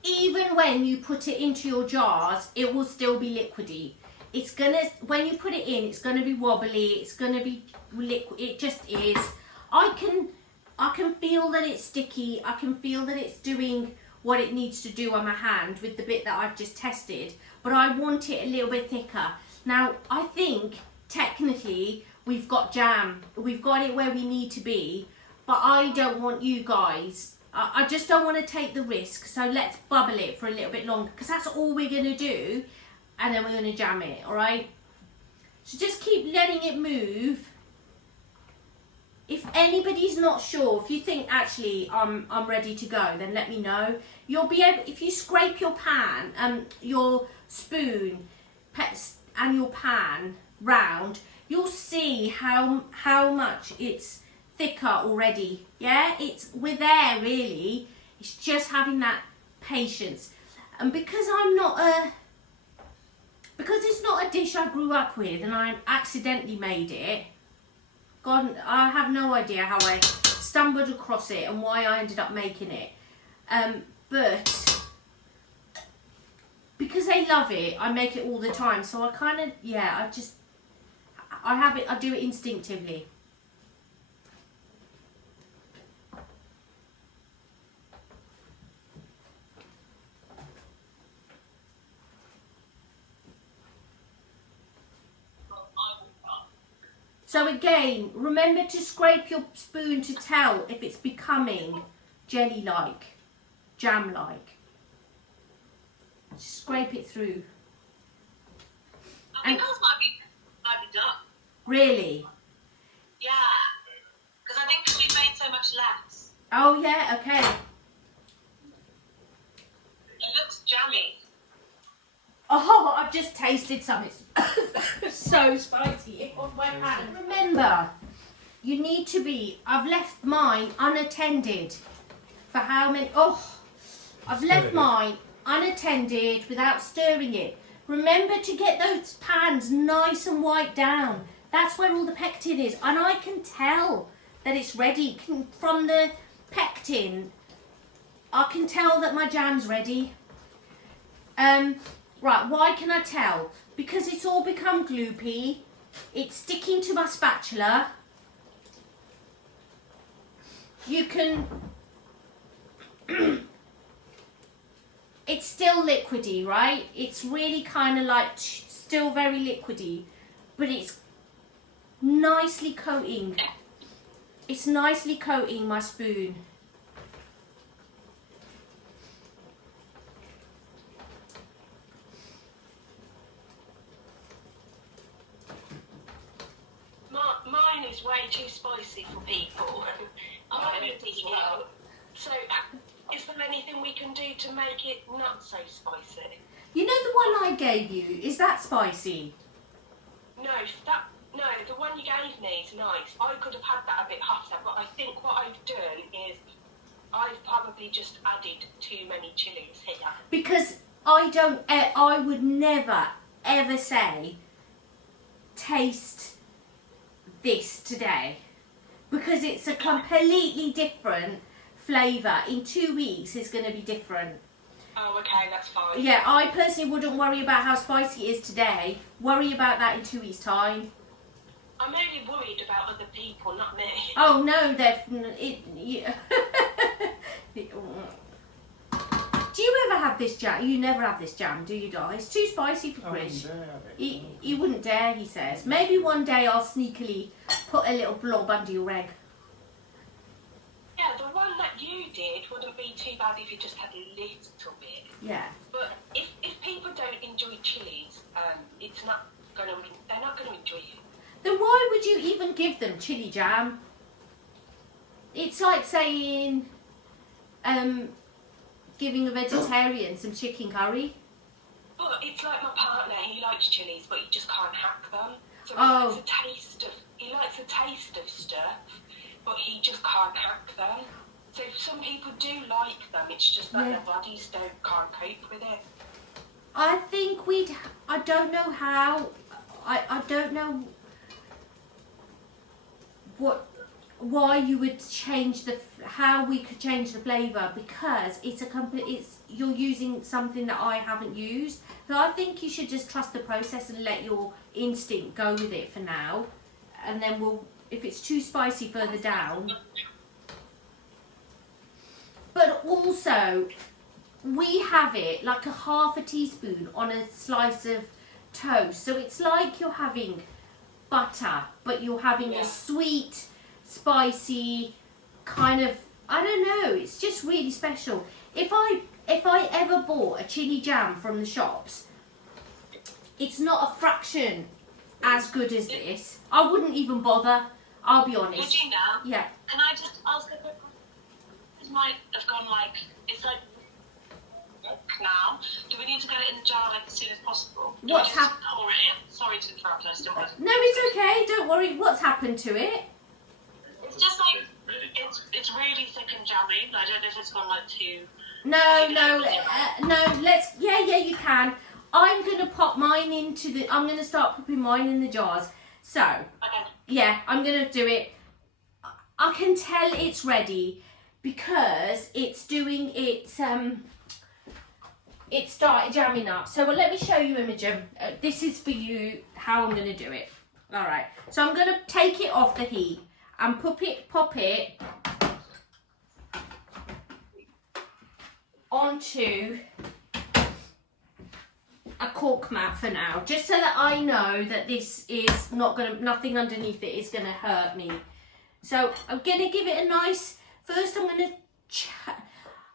Even when you put it into your jars, it will still be liquidy. It's gonna, when you put it in, it's gonna be wobbly, it's gonna be liquid, it just is. I can feel that it's sticky, I can feel that it's doing what it needs to do on my hand with the bit that I've just tested, but I want it a little bit thicker. Now, I think, technically, we've got jam, we've got it where we need to be, but I don't want you guys, I just don't want to take the risk, so let's bubble it for a little bit longer, because that's all we're going to do, and then we're going to jam it, alright? So just keep letting it move. If anybody's not sure, if you think, actually, I'm ready to go, then let me know. You'll be able, if you scrape your pan, your spoon, and your pan round, you'll see how much it's thicker already. Yeah, we're there really. It's just having that patience, and because it's not a dish I grew up with and I accidentally made it, God, I have no idea how I stumbled across it and why I ended up making it, but because they love it, I make it all the time, so I kind of, yeah, I do it instinctively. So again, remember to scrape your spoon to tell if it's becoming jelly-like, jam-like. Just scrape it through. I think those might be done. Really? Yeah, because I think we've made so much less. Oh yeah, okay. It looks jammy. Oh, I've just tasted some. It's so spicy on my hand. Remember, you need to be, I've left mine unattended for how many, I've left mine unattended without stirring it. Remember to get those pans nice and white down. That's where all the pectin is, and I can tell that it's ready. From the pectin, I can tell that my jam's ready. Right, why can I tell? Because it's all become gloopy. It's sticking to my spatula. You can... It's still liquidy, right? It's really kind of like still very liquidy, but it's nicely coating. It's nicely coating my spoon. Mine is way too spicy for people, and mine is as well. So, is there anything we can do to make it not so spicy? You know the one I gave you, is that spicy? No, the one you gave me is nice. I could have had that a bit hotter, but I think what I've done is I've probably just added too many chilies here. Because I would never ever say taste this today, because it's a completely different flavour. In 2 weeks it's going to be different. Oh, okay, that's fine. Yeah, I personally wouldn't worry about how spicy it is today. Worry about that in 2 weeks' time. I'm only worried about other people, not me. Oh no, Do you ever have this jam? You never have this jam, do you, Doll? It's too spicy for Chris. He wouldn't dare, he says. Maybe one day I'll sneakily put a little blob under your egg. Yeah, the one that you did wouldn't be too bad if you just had a little bit. Yeah. But if people don't enjoy chilies, they're not going to enjoy it. Then why would you even give them chili jam? It's like saying, giving a vegetarian some chicken curry. But it's like my partner, he likes chilies, but he just can't hack them. So Oh. he likes the taste of stuff, but he just can't hack them. So some people do like them, it's just that Yeah. their bodies can't cope with it. I think I don't know how, I don't know why you would change how we could change the flavour, because you're using something that I haven't used. So I think you should just trust the process and let your instinct go with it for now, and then if it's too spicy further down. But also, we have it like a half a teaspoon on a slice of toast, so it's like you're having butter, but you're having a sweet, spicy kind of, I don't know, it's just really special. If I ever bought a chili jam from the shops, it's not a fraction as good as this. I wouldn't even bother, I'll be honest. Regina, Yeah. can I just ask a quick question? This might have gone it's like now. Do we need to get it in the jar like as soon as possible? Do What's we just pour it in? Sorry to interrupt, I still want to. No, it's okay, don't worry. What's happened to it? It's just like, it's really thick and jammy. I don't know if it's gone like too... No, yeah, you can. I'm going to pop mine I'm going to start popping mine in the jars. So, Okay. yeah, I'm going to do it. I can tell it's ready because it's doing it started jamming up. So let me show you, Imogen. This is for you how I'm going to do it. All right. So I'm going to take it off the heat and pop it onto a cork mat for now, just so that I know that this is nothing underneath it is going to hurt me. So I'm going to give it a nice, first I'm going to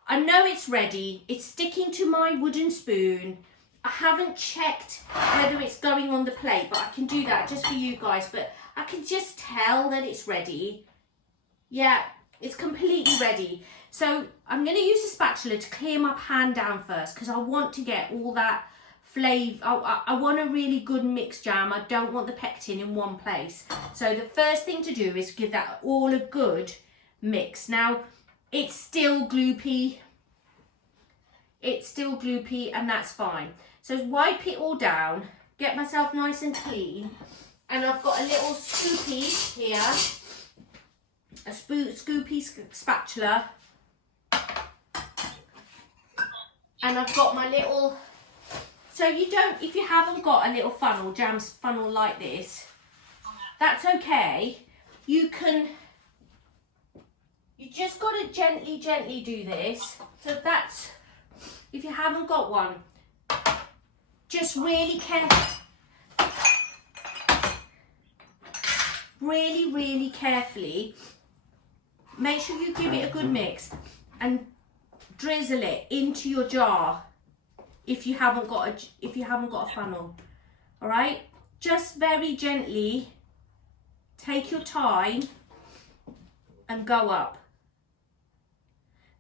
I know it's ready. It's sticking to my wooden spoon. I haven't checked whether it's going on the plate, but I can do that just for you guys. But I can just tell that it's ready. Yeah, it's completely ready. So I'm going to use a spatula to clear my pan down first, because I want to get all that flavour. I want a really good mixed jam. I don't want the pectin in one place. So the first thing to do is give that all a good mix. Now, it's still gloopy. It's still gloopy, and that's fine. So wipe it all down, get myself nice and clean, and I've got a little scoopy here, a scoopy spatula, and I've got my little, so if you haven't got a little funnel, jam funnel like this, that's okay. You just got to gently do this. So that's, if you haven't got one, just really carefully, make sure you give it a good mix and drizzle it into your jar if you haven't got a funnel. All right, just very gently take your time and go up.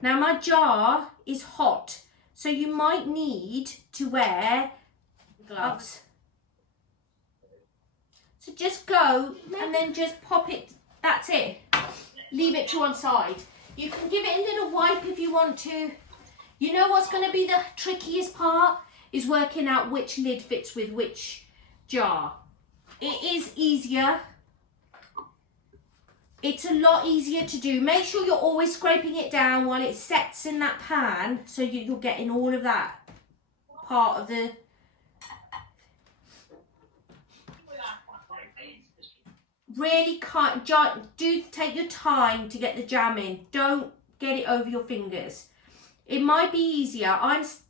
Now my jar is hot, so you might need to wear gloves. So just go and then just pop it. That's it. Leave it to one side. You can give it a little wipe if you want to. You know what's going to be the trickiest part? Is working out which lid fits with which jar. It is easier. It's a lot easier to do. Make sure you're always scraping it down while it sets in that pan, so you're getting all of that part of the... Really can't, do take your time to get the jam in. Don't get it over your fingers. It might be easier.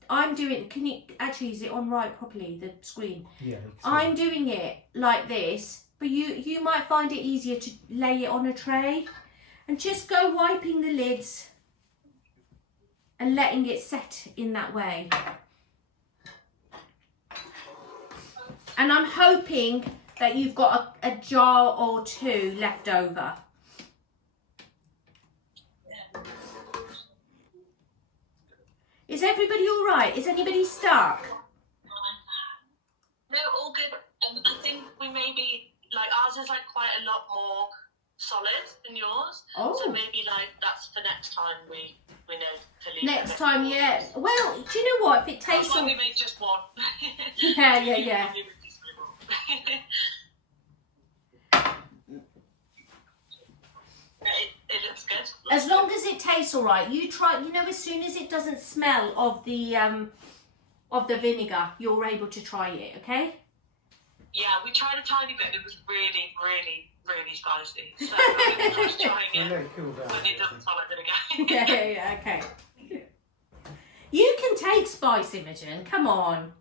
I'm doing, can you, actually, is it on right properly, the screen? Yeah. I'm doing it like this, but you might find it easier to lay it on a tray and just go wiping the lids and letting it set in that way. And I'm hoping that you've got a jar or two left over. Is everybody all right? Is anybody stuck? No, all good. I think we maybe, like, ours is like quite a lot more solid than yours. Oh. So maybe like that's for next time we know to leave. Next time, yeah. Well, do you know what? If it tastes... That's why we made just one. Yeah. It looks good. As long as it tastes all right, you try. You know, as soon as it doesn't smell of the vinegar, you're able to try it. Okay. Yeah, we tried a tiny bit. It was really, really, really spicy. So I'm just trying it. Let it cool down. When it doesn't smell like vinegar. Yeah. Okay. You can take spice, Imogen. Come on.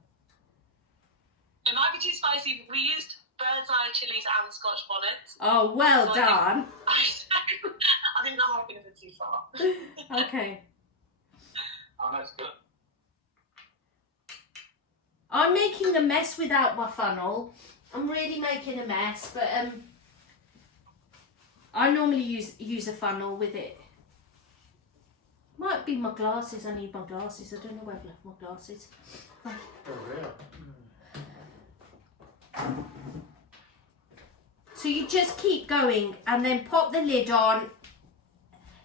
It might be too spicy. We used bird's eye chilies and Scotch bonnets. Oh, well So done. I think that might be a bit too far. Okay. Oh, that's good. I'm making a mess without my funnel. I'm really making a mess, but I normally use a funnel with it. Might be my glasses. I need my glasses. I don't know where I've left my glasses. Oh, yeah. So you just keep going and then pop the lid on.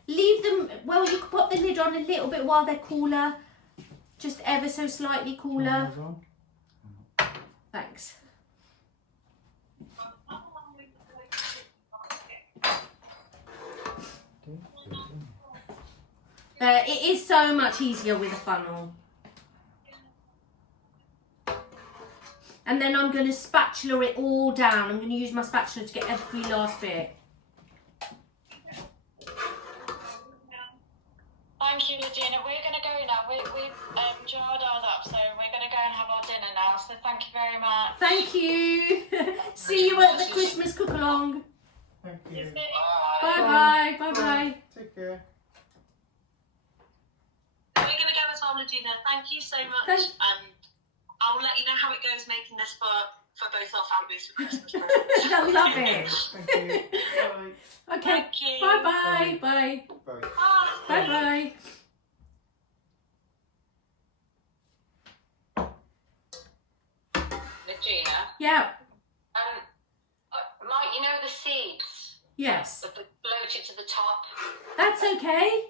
Leave them, well, you can pop the lid on a little bit while they're cooler. Just ever so slightly cooler. Thanks. It is so much easier with a funnel. And then I'm going to spatula it all down. I'm going to use my spatula to get every last bit. Thank you, Regina. We're going to go now. We've jarred ours up, so we're going to go and have our dinner now. So thank you very much. Thank you. See you at the Christmas cook-along. Thank you. Bye-bye. Bye-bye. Take care. We're going to go as well, Regina. Thank you so much. Thank- I'll let you know how it goes making this for both our families for Christmas. I love it. Thank you. Bye. Okay. Thank you. Bye-bye. Bye. Bye. Bye. Bye-bye. Regina, Yeah. Mike, you know the seeds Yes. that are floated to the top? That's okay.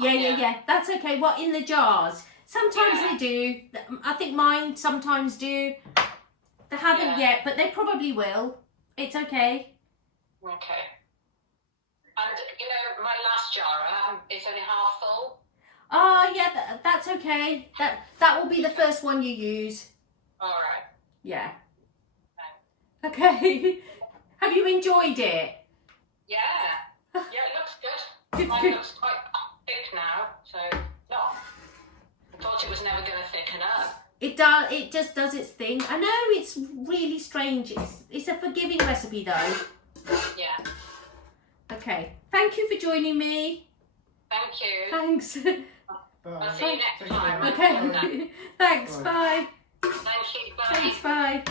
Okay. Yeah. That's okay. What, in the jars? Sometimes Yeah. they do. I think mine sometimes do. They haven't Yeah. yet, but they probably will. It's okay. Okay. And, you know, my last jar, it's only half full. Oh, yeah, that's okay. That will be the first one you use. All right. Yeah. Okay. Have you enjoyed it? Yeah. Yeah, it looks good. Mine looks quite thick now, so not. I thought it was never going to thicken up. It does. It just does its thing. I know it's really strange. It's a forgiving recipe though. Yeah. Okay. Thank you for joining me. Thank you. Thanks. Bye. I'll see you next Take time. care. Okay. Thanks. Bye. Bye. Thank you. Bye. Thanks. Bye.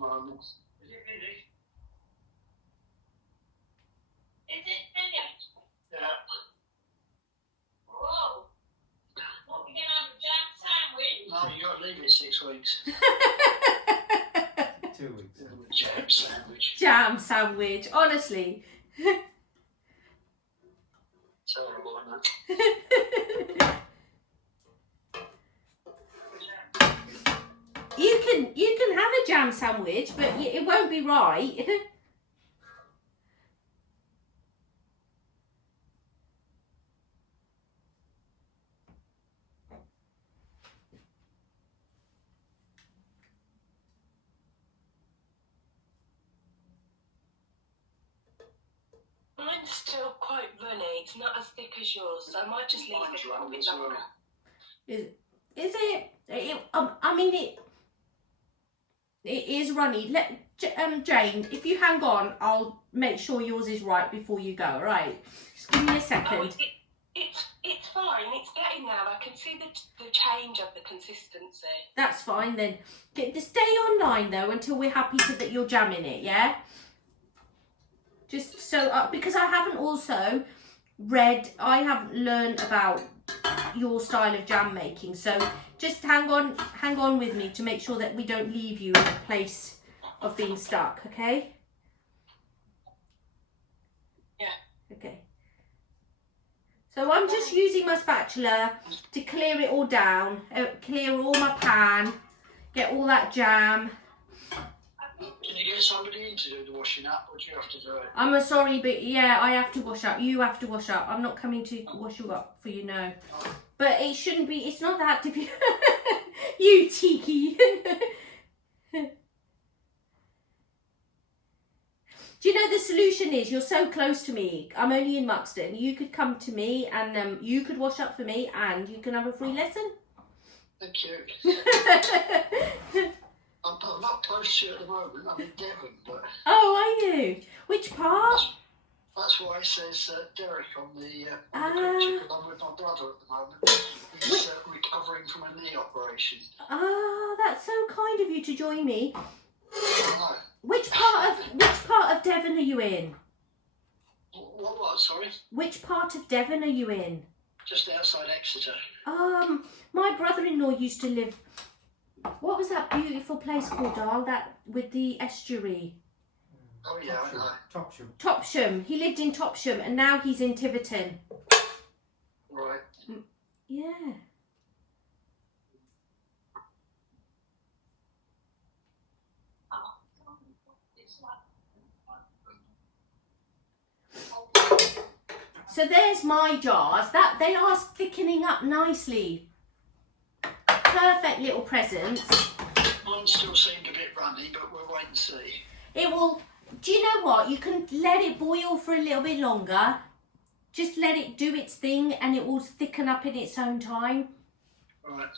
the moment. Is it finished? Yeah. Whoa. What, we gonna have a jam sandwich? No, you got to leave it 6 weeks. 2 weeks. Jam sandwich. Jam sandwich, honestly. Terrible, isn't it? You can have a jam sandwich, but it won't be right. Mine's still quite runny. It's not as thick as yours, so I might just leave Mine's it a little runny bit as well. longer. Is it? I mean it. It is runny. Jane, if you hang on, I'll make sure yours is right before you go. Right? Just give me a Oh, second. it's fine. It's getting there. I can see the change of the consistency. That's fine then. Stay online though until we're happy that you're jamming it. Yeah. Just so because I haven't also read, I haven't learned about your style of jam making. So just hang on with me to make sure that we don't leave you in a place of being stuck. Okay. Yeah. Okay. So I'm just using my spatula to clear it all down, clear all my pan, get all that jam. Can you get somebody in to do the washing up, or do you have to do it? I'm sorry, but yeah, I have to wash up. You have to wash up. I'm not coming to wash you up for you, no. But it shouldn't be, it's not that difficult. You Tiki. Do you know the solution is you're so close to me. I'm only in Muxton. You could come to me and you could wash up for me and you can have a free lesson. Thank you. I'm not close to you at the moment. I'm in Devon, but Oh, are you? Which part? that's why it says Derek on the picture, because I'm with my brother at the moment. He's recovering from a knee operation. Ah, that's so kind of you to join me. I know. Which part of Devon are you in? What, sorry? Which part of Devon are you in? Just outside Exeter. My brother-in-law used to live. What was that beautiful place called, Darl? That with the estuary. Oh yeah, I know. Topsham. Topsham. He lived in Topsham, and now he's in Tiverton. Right. Yeah. So there's my jars. That they are thickening up nicely. Perfect little presents. Mine still seemed a bit runny, but we'll wait and see. It will. Do you know what? You can let it boil for a little bit longer. Just let it do its thing, and it will thicken up in its own time. Right.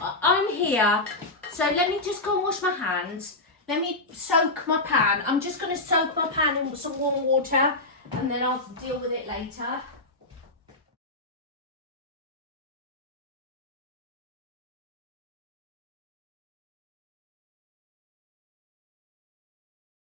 I'm here, so let me just go and wash my hands. Let me soak my pan. I'm just going to soak my pan in some warm water, and then I'll deal with it later.